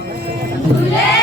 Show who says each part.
Speaker 1: Mulher!